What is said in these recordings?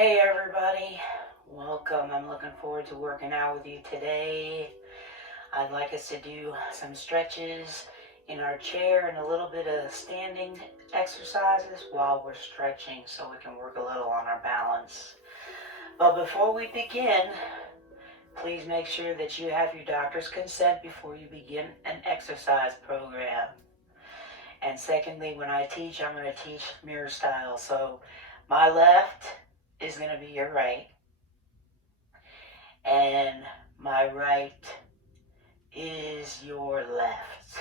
Hey everybody, welcome. I'm looking forward to working out with you today. I'd like us to do some stretches in our chair and a little bit of standing exercises while we're stretching so we can work a little on our balance. But before we begin, please make sure that you have your doctor's consent before you begin an exercise program. And secondly, when I teach, I'm going to teach mirror style. So my left is going to be your right, and my right is your left.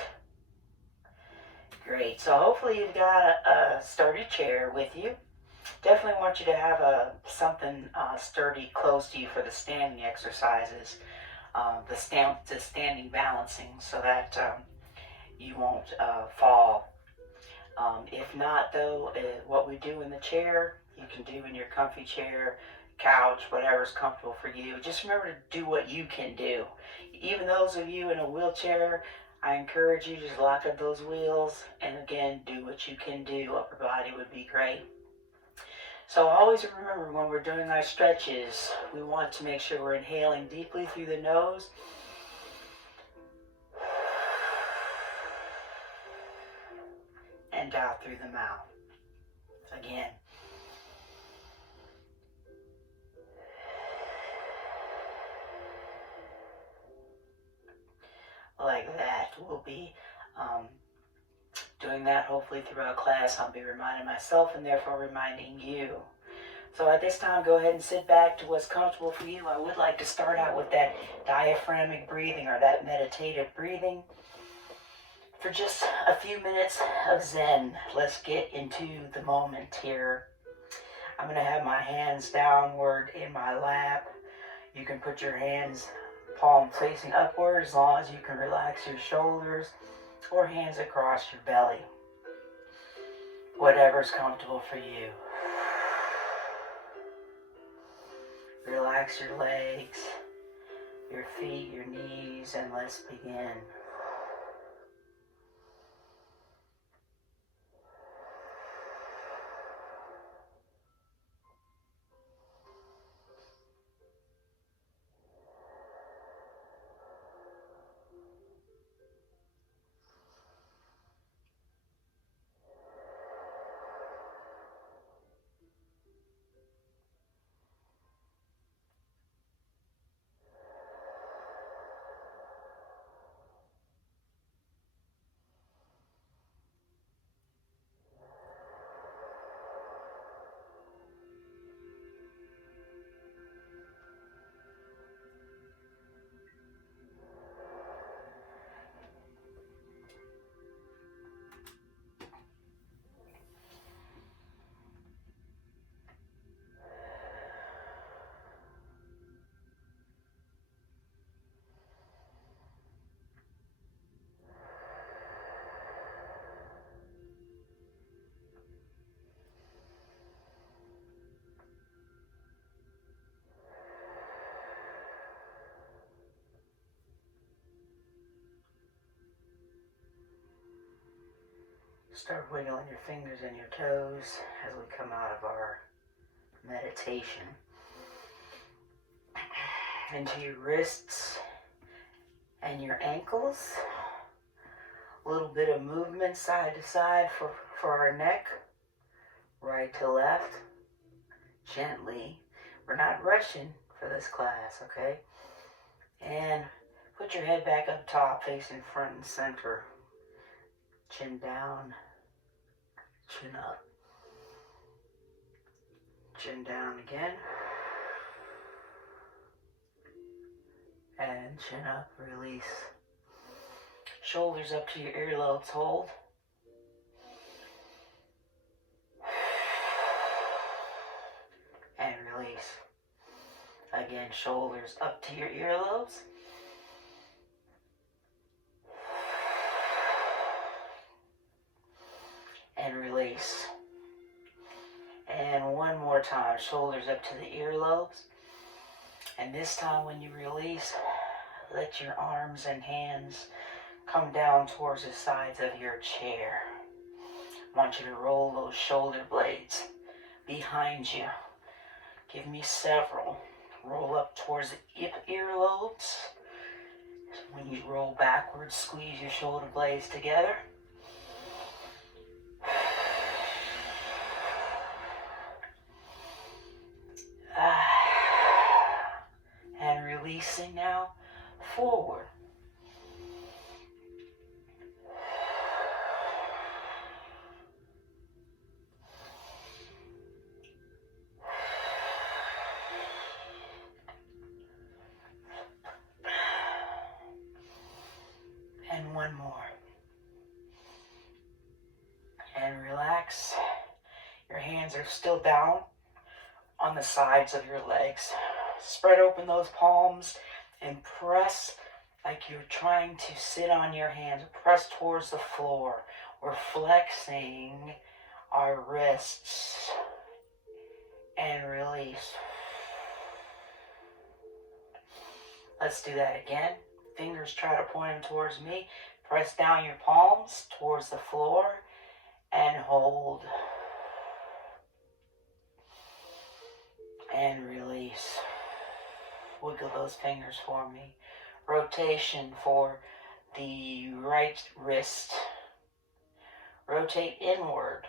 Great. So hopefully you've got a sturdy chair with you. Definitely want you to have something sturdy close to you for the standing exercises, the standing balancing, so that you won't fall. If not, though, what we do in the chair, you can do in your comfy chair, couch, whatever's comfortable for you. Just remember to do what you can do. Even those of you in a wheelchair, I encourage you to just lock up those wheels and again, do what you can do. Upper body would be great. So always remember when we're doing our stretches, we want to make sure we're inhaling deeply through the nose and out through the mouth. Again. Like that. We'll be doing that hopefully throughout class. I'll be reminding myself and therefore reminding you. So at this time, go ahead and sit back to what's comfortable for you. I would like to start out with that diaphragmic breathing or that meditative breathing. For just a few minutes of Zen, let's get into the moment here. I'm going to have my hands downward in my lap. You can put your hands palm facing upward as long as you can relax your shoulders or hands across your belly. Whatever's comfortable for you. Relax your legs, your feet, your knees, and let's begin. Start wiggling your fingers and your toes as we come out of our meditation. Into your wrists and your ankles. A little bit of movement side to side for our neck. Right to left. Gently. We're not rushing for this class, okay? And put your head back up top, facing front and center. Chin down. Chin up. Chin down again. And chin up, release. Shoulders up to your earlobes, hold. And release. Again, shoulders up to your earlobes. And release. And one more time, shoulders up to the earlobes. And this time when you release, let your arms and hands come down towards the sides of your chair. I want you to roll those shoulder blades behind you. Give me several. Roll up towards the earlobes. When you roll backwards, squeeze your shoulder blades together. And releasing now, forward. And one more. And relax. Your hands are still down on the sides of your legs. Spread open those palms and press like you're trying to sit on your hands. Press towards the floor. We're flexing our wrists and release. Let's do that again. Fingers try to point them towards me. Press down your palms towards the floor and hold. And release. Wiggle those fingers for me. Rotation for the right wrist. Rotate inward.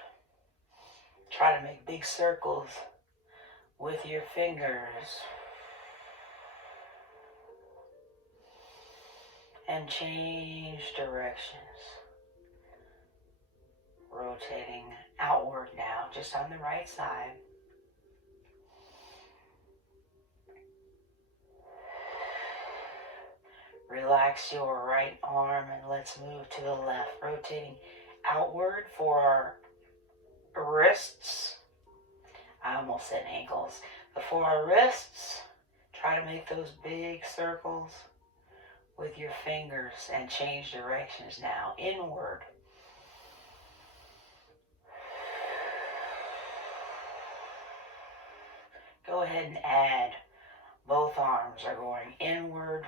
Try to make big circles with your fingers. And change directions. Rotating outward now, just on the right side. Relax your right arm and let's move to the left. Rotating outward for our wrists. I almost said ankles. But for our wrists, try to make those big circles with your fingers and change directions now. Inward. Go ahead and add. Both arms are going inward.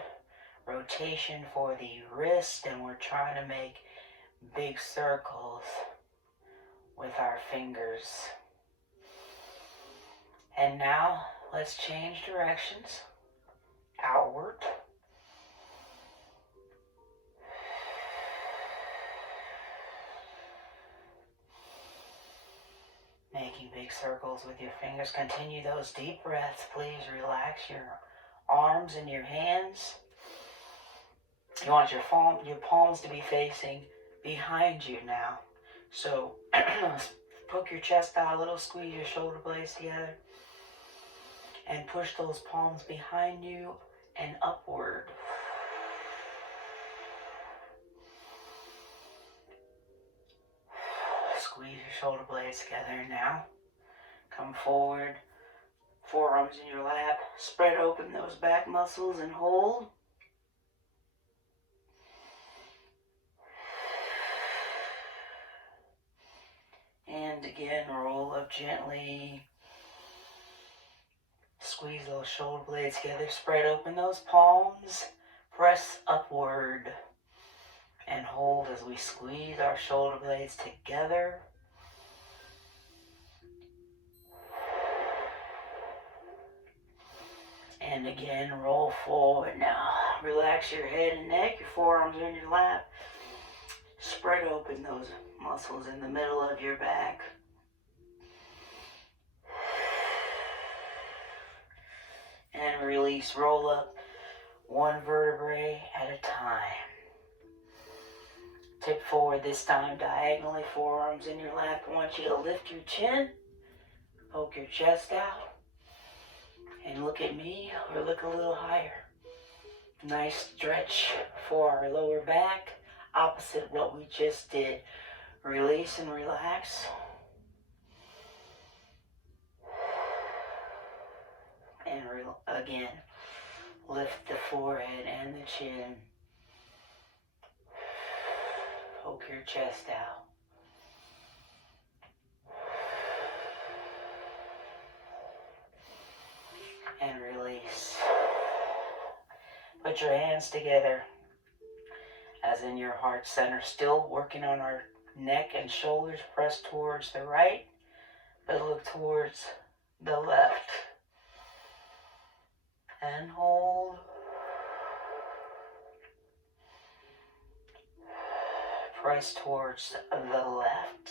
Rotation for the wrist, and we're trying to make big circles with our fingers. And now let's change directions. Outward. Making big circles with your fingers. Continue those deep breaths. Please relax your arms and your hands. You want your palms to be facing behind you now. So poke your chest out a little, squeeze your shoulder blades together, and push those palms behind you and upward. Squeeze your shoulder blades together now. Come forward, forearms in your lap. Spread open those back muscles and hold. And again, roll up gently. Squeeze those shoulder blades together. Spread open those palms. Press upward. And hold as we squeeze our shoulder blades together. And again, roll forward now. Relax your head and neck. Your forearms are in your lap. Spread open those muscles in the middle of your back. And release. Roll up one vertebrae at a time. Tip forward this time diagonally, forearms in your lap. I want you to lift your chin, poke your chest out, and look at me or look a little higher. Nice stretch for our lower back, opposite what we just did. Release and relax. And again, lift the forehead and the chin. Poke your chest out. And release. Put your hands together as in your heart center. Still working on our neck and shoulders. Press towards the right, but look towards the left. press towards the left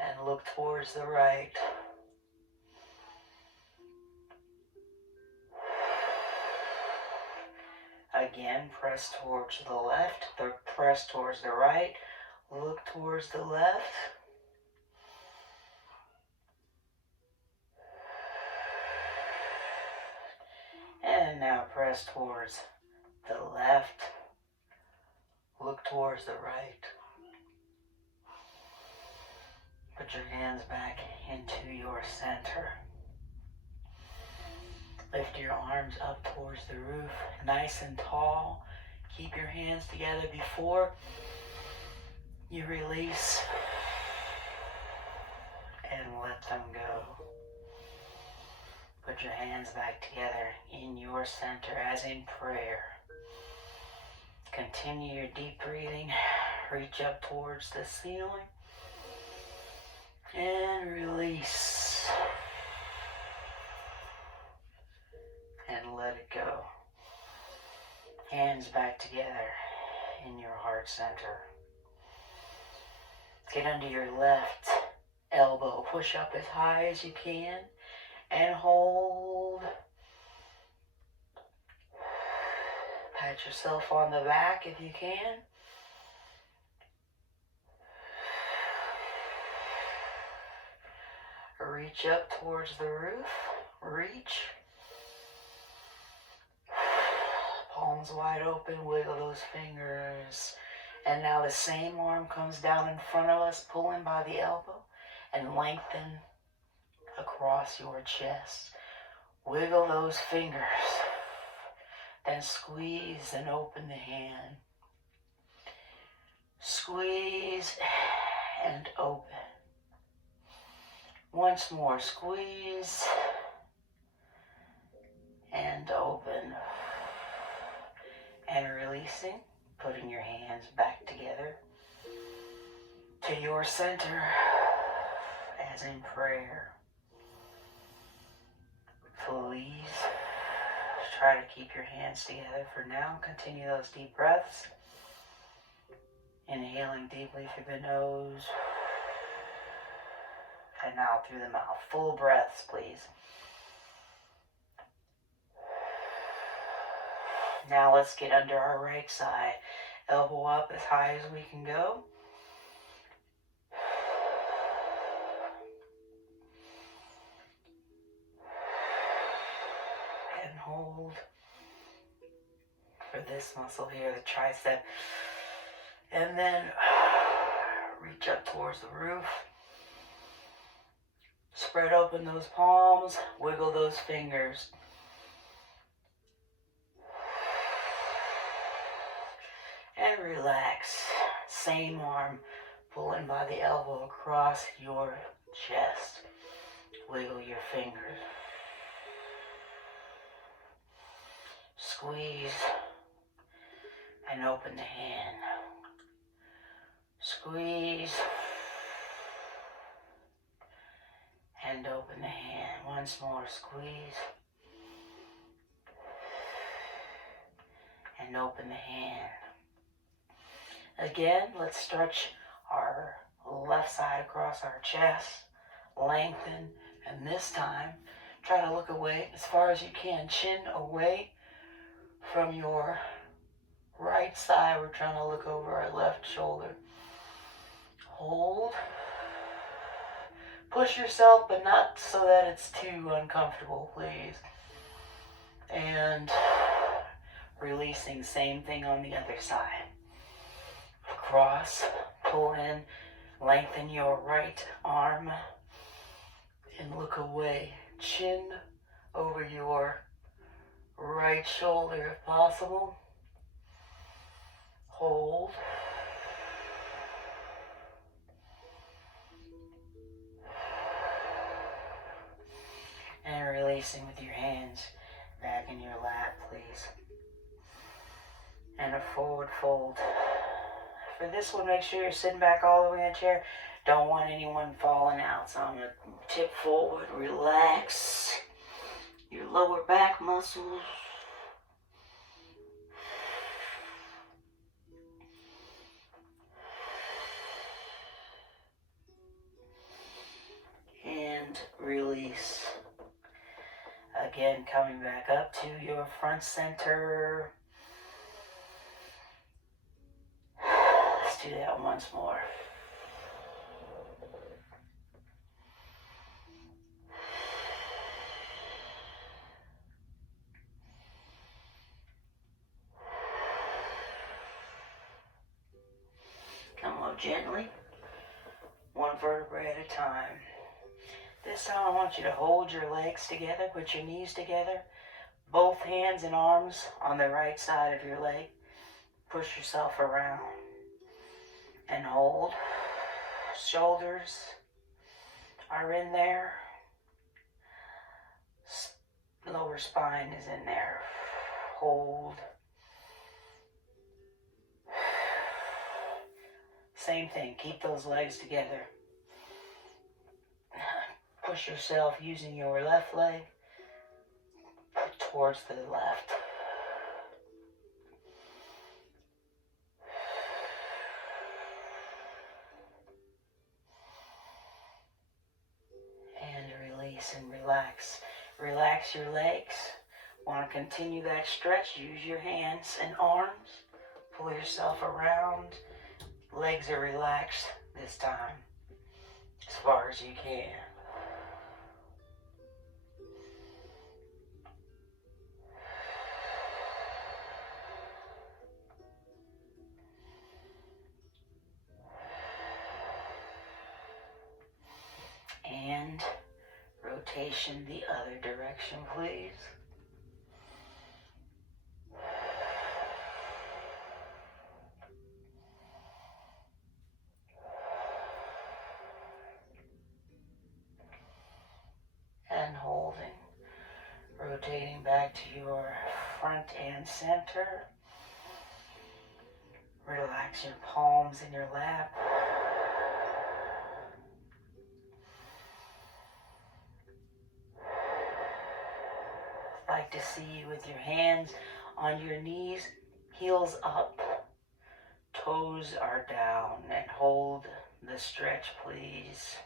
and look towards the right. Again, press towards the left, press towards the right, look towards the left. And now press towards the left, look towards the right. Put your hands back into your center. Lift your arms up towards the roof, nice and tall. Keep your hands together before you release and let them go. Put your hands back together in your center as in prayer. Continue your deep breathing. Reach up towards the ceiling and release. And let it go. Hands back together in your heart center. Get under your left elbow. Push up as high as you can and hold. Pat yourself on the back if you can. Reach up towards the roof. Reach. Palms wide open, wiggle those fingers. And now the same arm comes down in front of us, pulling by the elbow, and lengthen across your chest. Wiggle those fingers. Then squeeze and open the hand. Squeeze and open. Once more, squeeze and open. And releasing, putting your hands back together to your center as in prayer. Please try to keep your hands together for now. Continue those deep breaths. Inhaling deeply through the nose and out through the mouth. Full breaths, please. Now let's get under our right side. Elbow up as high as we can go. And hold for this muscle here, the tricep. And then reach up towards the roof. Spread open those palms. Wiggle those fingers. And relax. Same arm pulling by the elbow across your chest. Wiggle your fingers. Squeeze and open the hand. Squeeze and open the hand. Once more, squeeze and open the hand. Again, let's stretch our left side across our chest, lengthen, and this time, try to look away as far as you can, chin away from your right side. We're trying to look over our left shoulder. Hold. Push yourself, but not so that it's too uncomfortable, please. And releasing, same thing on the other side. Across, pull in, lengthen your right arm, and look away. Chin over your right shoulder if possible. Hold. And releasing with your hands back in your lap, please. And a forward fold. For this one, make sure you're sitting back all the way in the chair. Don't want anyone falling out. So I'm going to tip forward, relax your lower back muscles. release. Again, coming back up to your front center. Let's do that once more. Come up gently, one vertebrae at a time. This time I want you to hold your legs together, put your knees together, both hands and arms on the right side of your leg. Push yourself around and hold. Shoulders are in there. Lower spine is in there. Hold. Same thing, keep those legs together. Push yourself using your left leg towards the left. And release and relax. Relax your legs. Want to continue that stretch? Use your hands and arms. Pull yourself around. Legs are relaxed this time, as far as you can. And rotation the other direction, please. And holding. Rotating back to your front and center. Relax your palms in your lap. I'd like to see you with your hands on your knees, heels up, toes are down, and hold the stretch, please.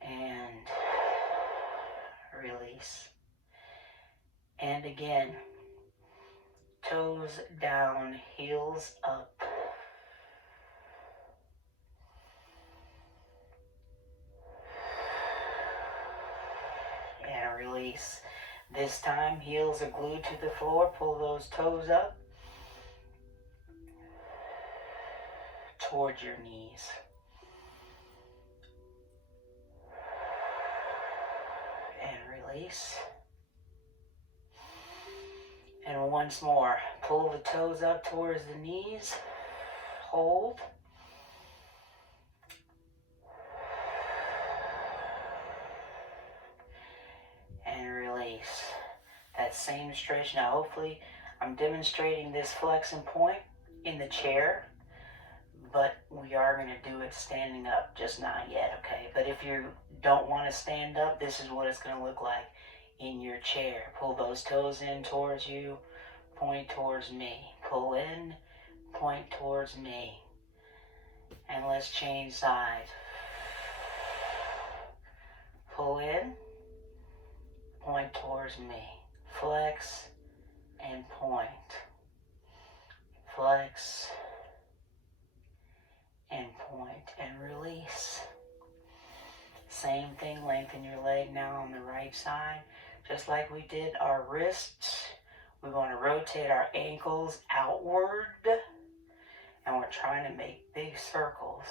And release. And again, toes down, heels up. And release. This time, heels are glued to the floor. Pull those toes up towards your knees. And release. And once more, pull the toes up towards the knees. Hold. And release. That same stretch. Now hopefully I'm demonstrating this flexing point in the chair, but we are going to do it standing up, just not yet, okay? But if you don't want to stand up, this is what it's going to look like in your chair. Pull those toes in towards you, point towards me. Pull in, point towards me. And let's change sides. Pull in, point towards me. Flex and point. Flex and point and release. Same thing, lengthen your leg now on the right side. Just like we did our wrists, we're going to rotate our ankles outward, and we're trying to make big circles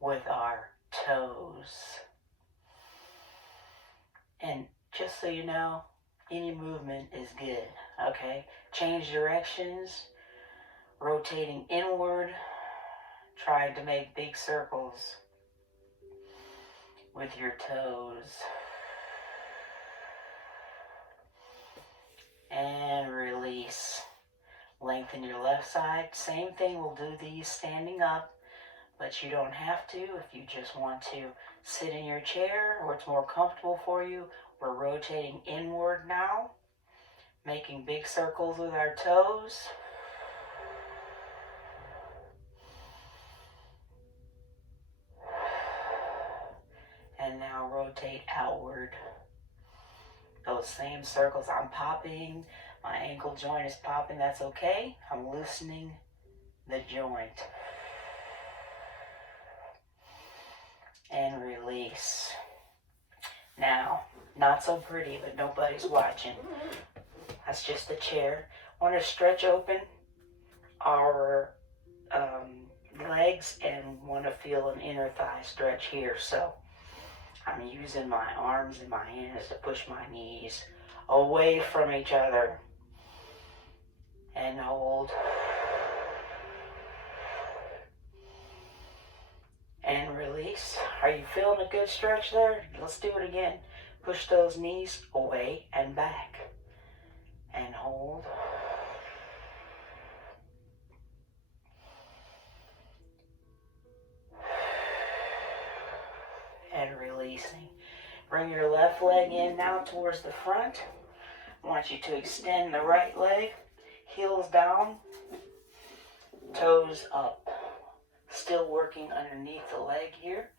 with our toes. And just so you know, any movement is good, okay? Change directions, rotating inward, trying to make big circles with your toes. And release. Lengthen your left side. Same thing, we'll do these standing up, but you don't have to if you just want to sit in your chair or it's more comfortable for you. We're rotating inward now, making big circles with our toes. And now rotate outward. Those same circles I'm popping. My ankle joint is popping. That's okay. I'm loosening the joint. And release. Now, not so pretty, but nobody's watching. That's just the chair. Want to stretch open our legs and want to feel an inner thigh stretch here. So I'm using my arms and my hands to push my knees away from each other. And hold. And release. Are you feeling a good stretch there? Let's do it again. Push those knees away and back. And hold. And releasing. Bring your left leg in now towards the front. I want you to extend the right leg. Heels down. Toes up. Still working underneath the leg here.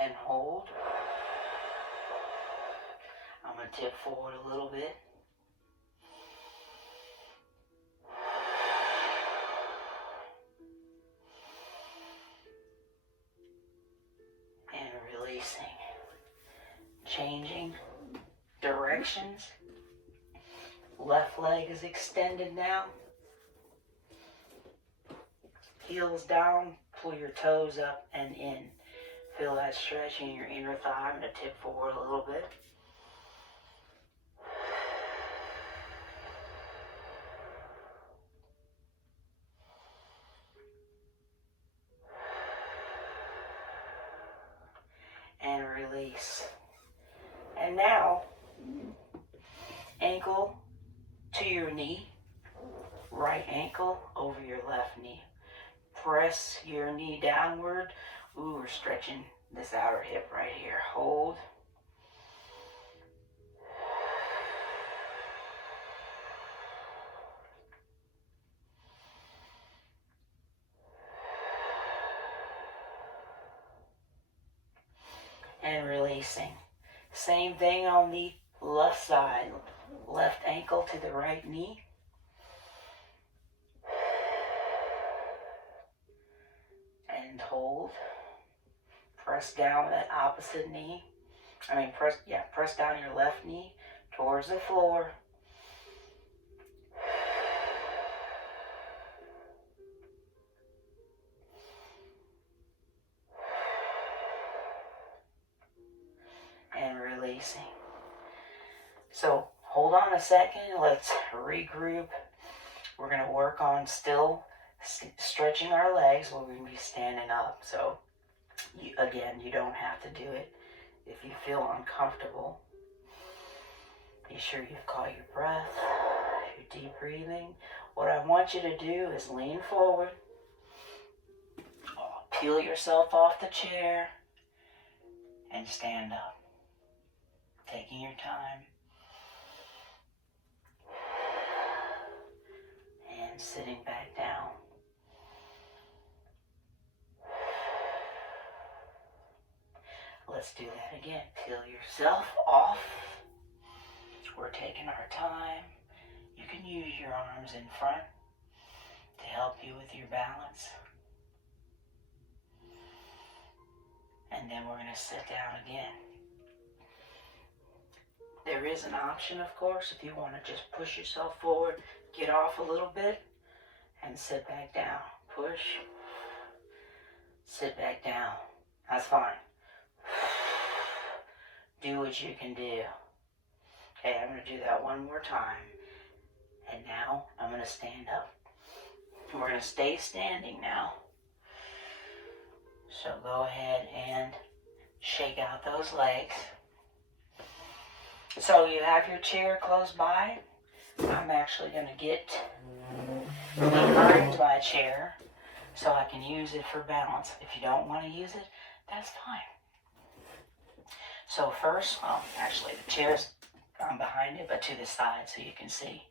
And hold. I'm going to tip forward a little bit. And releasing. Changing directions. Left leg is extended now. Heels down, pull your toes up and in. Feel that stretch in your inner thigh. I'm going to tip forward a little bit. And release. And now, ankle to your knee. Right ankle over your left knee. Press your knee downward. Ooh, we're stretching this outer hip right here. Hold. And releasing. Same thing on the left side. Left ankle to the right knee. And hold. Press down that opposite knee. Press down your left knee towards the floor. And releasing. So hold on a second. Let's regroup. We're going to work on still stretching our legs. We're going to be standing up. So you don't have to do it if you feel uncomfortable. Be sure you've caught your breath, your deep breathing. What I want you to do is lean forward, peel yourself off the chair, and stand up. Taking your time. And sitting back down. Let's do that again. Peel yourself off. We're taking our time. You can use your arms in front to help you with your balance. And then we're going to sit down again. There is an option, of course, if you want to just push yourself forward, get off a little bit, and sit back down. Push, sit back down. That's fine. Do what you can do. Okay, I'm going to do that one more time. And now I'm going to stand up. We're going to stay standing now. So go ahead and shake out those legs. So you have your chair close by. I'm actually going to get behind my chair so I can use it for balance. If you don't want to use it, that's fine. So first, actually the chair's behind it, but to the side so you can see.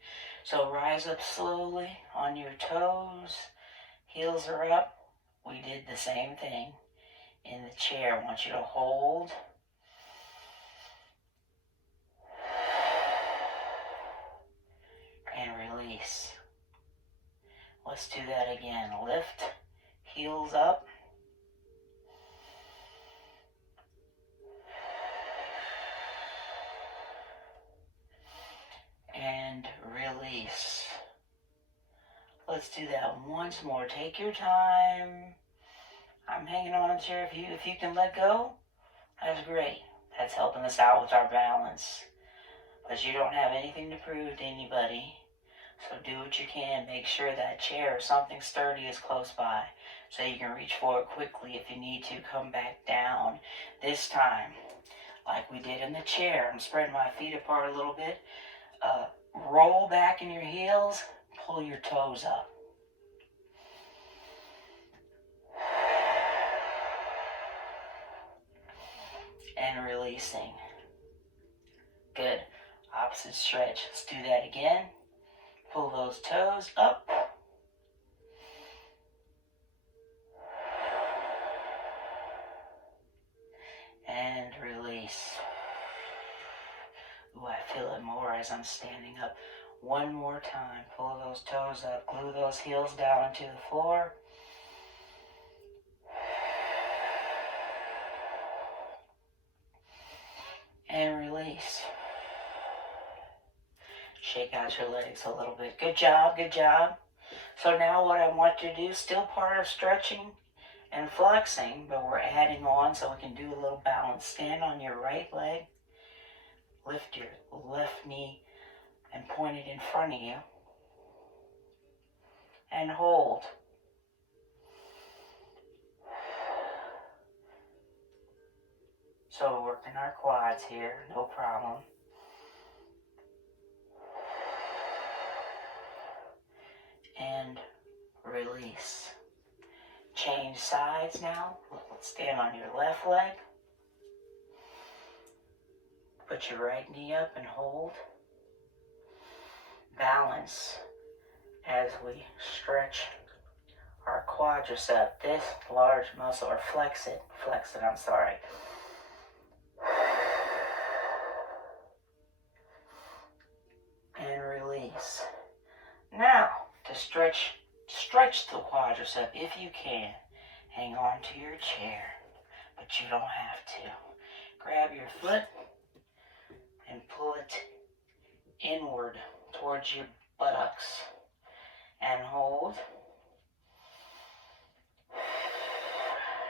So rise up slowly on your toes. Heels are up. We did the same thing. in the chair. I want you to hold and release. Let's do that again. Lift, heels up. And release. Let's do that once more. Take your time. I'm hanging on to chair. If you can let go, that's great. That's helping us out with our balance. But you don't have anything to prove to anybody. So do what you can. Make sure that chair or something sturdy is close by so you can reach for it quickly. If you need to, come back down. This time, like we did in the chair, I'm spreading my feet apart a little bit. Roll back in your heels, pull your toes up. And releasing. Good. Opposite stretch. Let's do that again. Pull those toes up. And release. Ooh, I feel it more as I'm standing up. One more time. Pull those toes up. Glue those heels down into the floor. And release. Shake out your legs a little bit. Good job, good job. So now what I want you to do, still part of stretching and flexing, but we're adding on so we can do a little balance. Stand on your right leg. Lift your left knee and point it in front of you. And hold. So we're working our quads here, no problem. And release. Change sides now. Let's stand on your left leg. Put your right knee up and hold. Balance as we stretch our quadricep, this large muscle, or flex it, I'm sorry. And release. Now, to stretch the quadricep if you can. Hang on to your chair, but you don't have to. Grab your foot and pull it inward towards your buttocks and hold.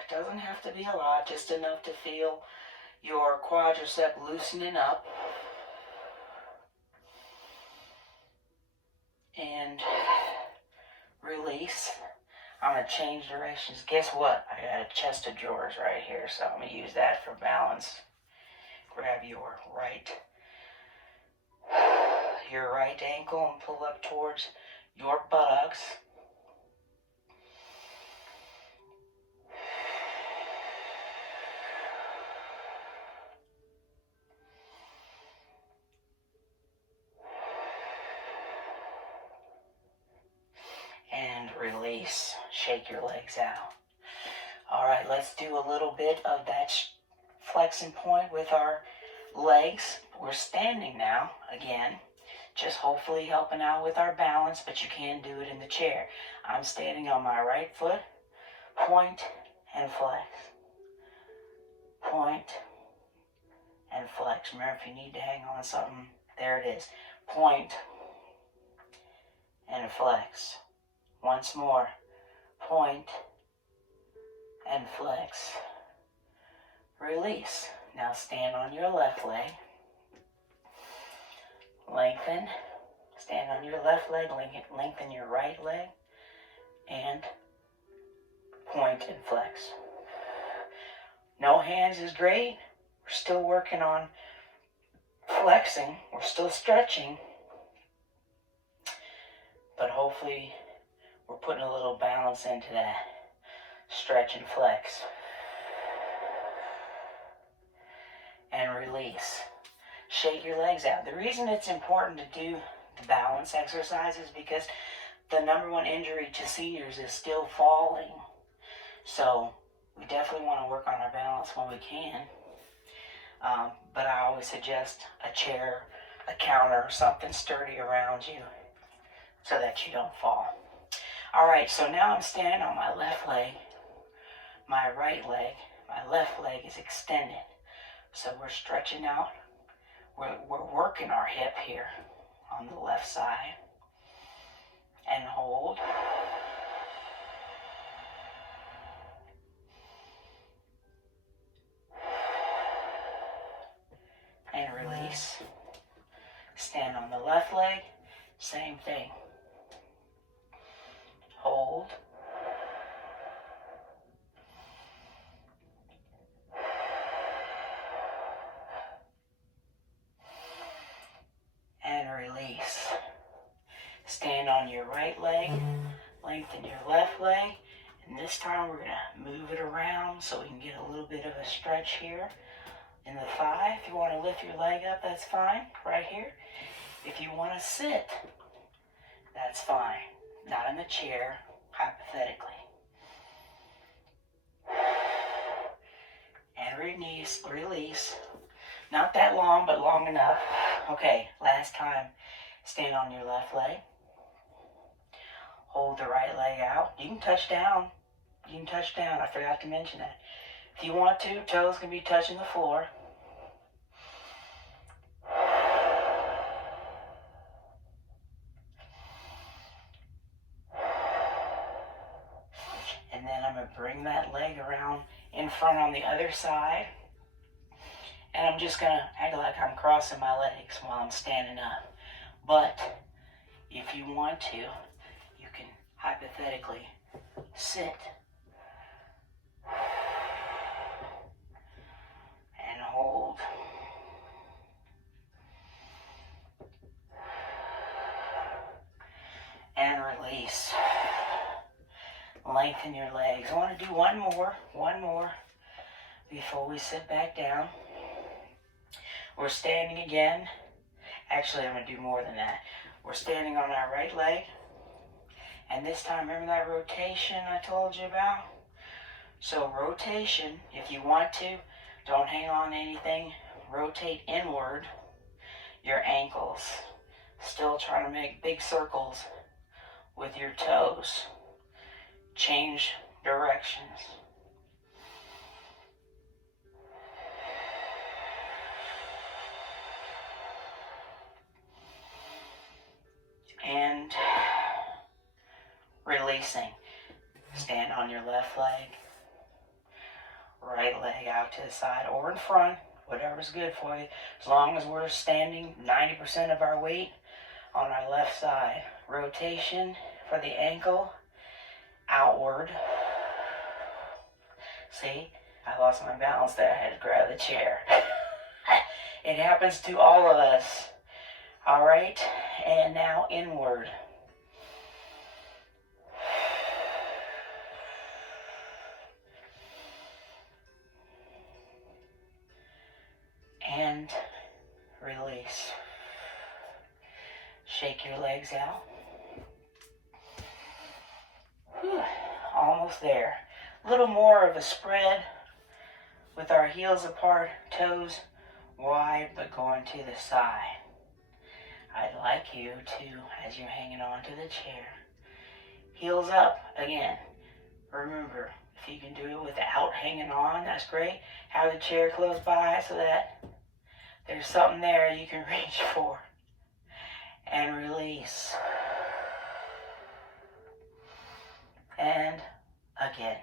Doesn't have to be a lot, just enough to feel your quadricep loosening up. And release. I'm going to change directions. Guess what? I got a chest of drawers right here, so I'm going to use that for balance. Grab your right ankle and pull up towards your buttocks. And release. Shake your legs out. All right, let's do a little bit of that flexing point with our legs. We're standing now, again, just hopefully helping out with our balance, but you can do it in the chair. I'm standing on my right foot, point and flex. Point and flex. Remember, if you need to hang on something, there it is. Point and flex. Once more. Point and flex. Release. Now stand on your left leg. Lengthen. Stand on your left leg. Lengthen your right leg. And point and flex. No hands is great. We're still working on flexing. We're still stretching. But hopefully we're putting a little balance into that. Stretch and flex. And release. Shake your legs out. The reason it's important to do the balance exercise is because the number one injury to seniors is still falling. So We definitely want to work on our balance when we can. But I always suggest a chair, a counter, something sturdy around you so that you don't fall. All right, so now I'm standing on my left leg, my right leg, my left leg is extended. So we're stretching out, we're working our hip here on the left side. And hold. And release. Stand on the left leg, same thing. Hold. And release. Stand on your right leg, lengthen your left leg, and this time we're going to move it around so we can get a little bit of a stretch here in the thigh. If you want to lift your leg up, that's fine, right here. If you want to sit, that's fine. Not in the chair, hypothetically. And release. Not that long, but long enough. Okay, last time. Stand on your left leg. Hold the right leg out. You can touch down. I forgot to mention that. If you want to, toes can be touching the floor. And then I'm going to bring that leg around in front on the other side. And I'm just going to act like I'm crossing my legs while I'm standing up. But if you want to, you can hypothetically sit and hold. And release. Lengthen your legs. I want to do one more before we sit back down. We're standing again. Actually, I'm going to do more than that. We're standing on our right leg. And this time, remember that rotation I told you about? So rotation, if you want to, don't hang on to anything. Rotate inward your ankles. Still trying to make big circles with your toes. Change directions. And releasing. Stand on your left leg. Right leg out to the side or in front, whatever's good for you. As long as we're standing 90% of our weight on our left side. Rotation for the ankle. Outward. See, I lost my balance there. I had to grab the chair. It happens to all of us. All right, and now inward. And release. Shake your legs out. Whew, almost there. A little more of a spread with our heels apart, toes wide, but going to the side. I'd like you to, as you're hanging on to the chair, heels up again. Remember, if you can do it without hanging on, that's great. Have the chair close by so that there's something there you can reach for. And release. And again.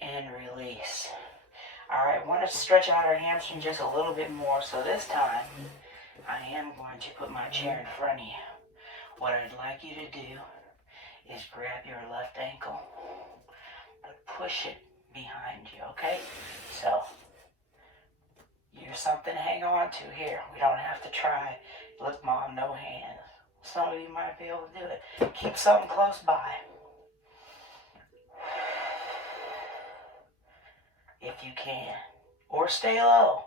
And release. All right, want to stretch out our hamstring just a little bit more. So this time, I am going to put my chair in front of you. What I'd like you to do is grab your left ankle, but push it behind you, okay? So, use something to hang on to here. We don't have to try. Look, Mom, no hands. Some of you might be able to do it. Keep something close by. if you can, or stay low.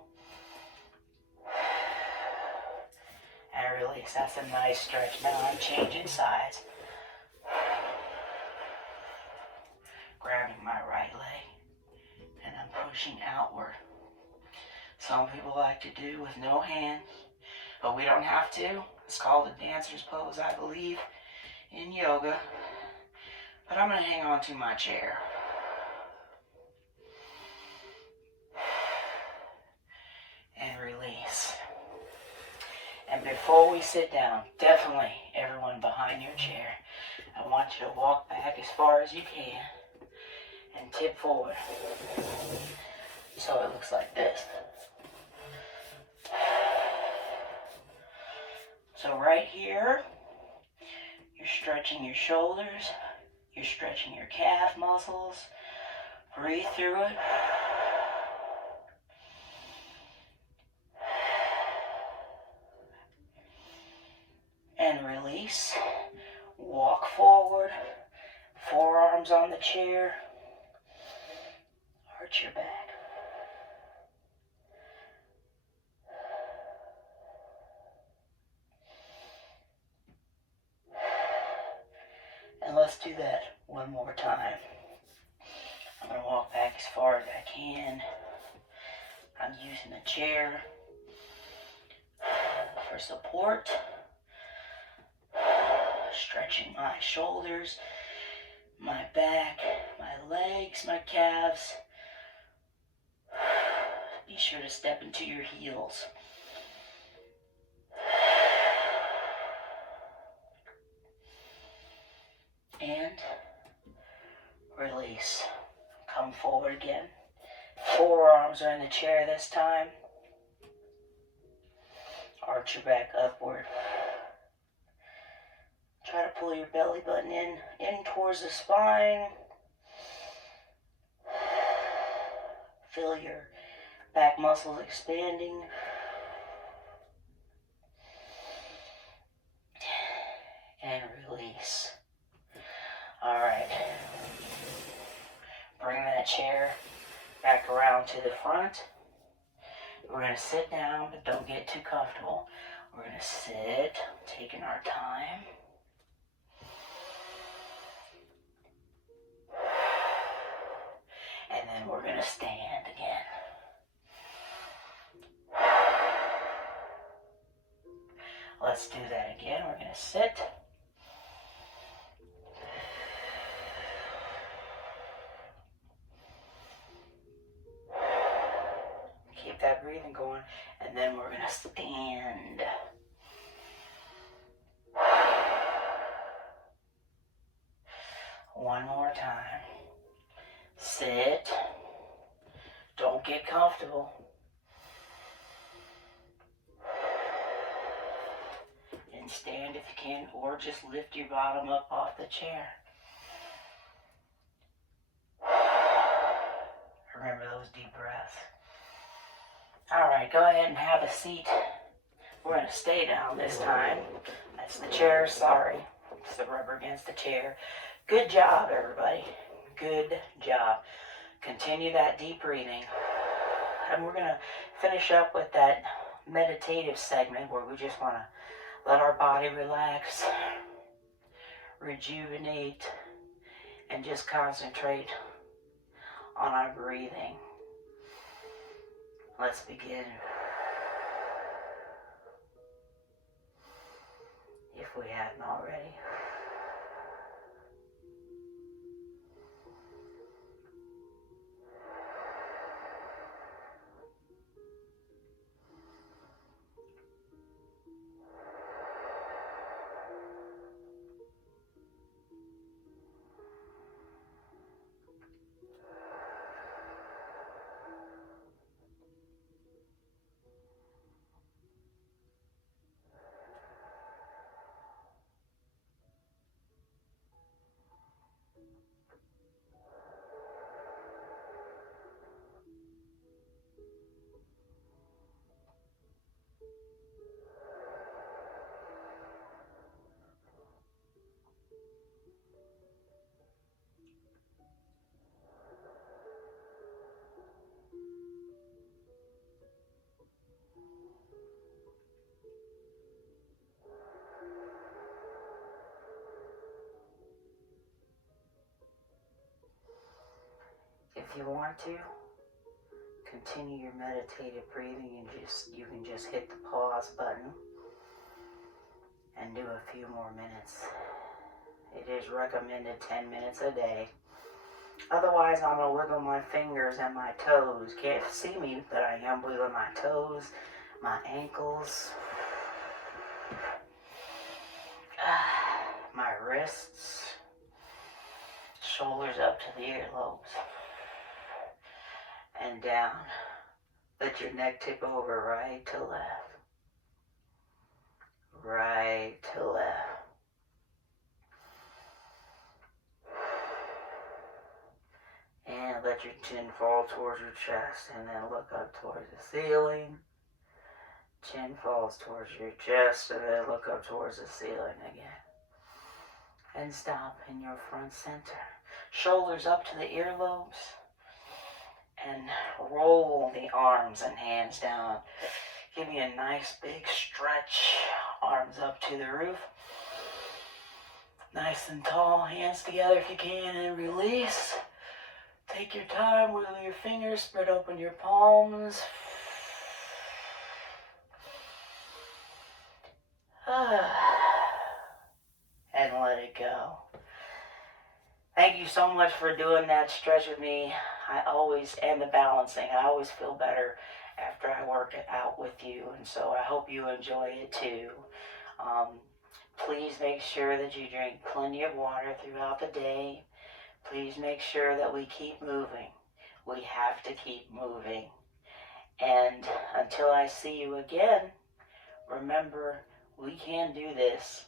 And release. That's a nice stretch. Now I'm changing sides. Grabbing my right leg and I'm pushing outward. Some people like to do with no hands, but we don't have to. It's called the dancer's pose, I believe, in yoga. But I'm going to hang on to my chair. And release. And before we sit down, definitely everyone behind your chair, I want you to walk back as far as you can and tip forward. So it looks like this. So right here, you're stretching your shoulders, you're stretching your calf muscles. Breathe through it. And release. Walk forward, forearms on the chair, arch your back. And let's do that one more time. I'm going to walk back as far as I can. I'm using the chair for support. Stretching my shoulders, my back, my legs, my calves. Be sure to step into your heels. And release. Come forward again. Forearms are in the chair this time. Arch your back upward. Try to pull your belly button in towards the spine. Feel your back muscles expanding. And release. All right. Bring that chair back around to the front. We're going to sit down, but don't get too comfortable. We're going to sit, taking our time. And then we're going to stand again. Let's do that again. We're going to sit. Keep that breathing going. And then we're going to stand. One more time. Sit. Don't get comfortable. And stand if you can, or just lift your bottom up off the chair. Remember those deep breaths. All right, go ahead and have a seat. We're going to stay down this time. That's the chair, sorry. It's the rubber against the chair. Good job, everybody. Good job. Continue that deep breathing. And we're going to finish up with that meditative segment where we just want to let our body relax, rejuvenate, and just concentrate on our breathing. Let's begin. If we hadn't already. If you want to, continue your meditative breathing and you can just hit the pause button and do a few more minutes. It is recommended 10 minutes a day. Otherwise, I'm going to wiggle my fingers and my toes. Can't see me, but I am wiggling my toes, my ankles, my wrists, shoulders up to the earlobes, and down. Let your neck tip over right to left, right to left. And let your chin fall towards your chest and then look up towards the ceiling. Chin falls towards your chest and then look up towards the ceiling again. And stop in your front center. Shoulders up to the earlobes. And roll the arms and hands down. Give me a nice big stretch. Arms up to the roof. Nice and tall. Hands together if you can and release. Take your time, wiggle your fingers, spread open your palms. And let it go. Thank you so much for doing that stretch with me. And the balancing. I always feel better after I work it out with you, and so I hope you enjoy it too. Please make sure that you drink plenty of water throughout the day. Please make sure that we keep moving. We have to keep moving. And until I see you again, remember, we can do this.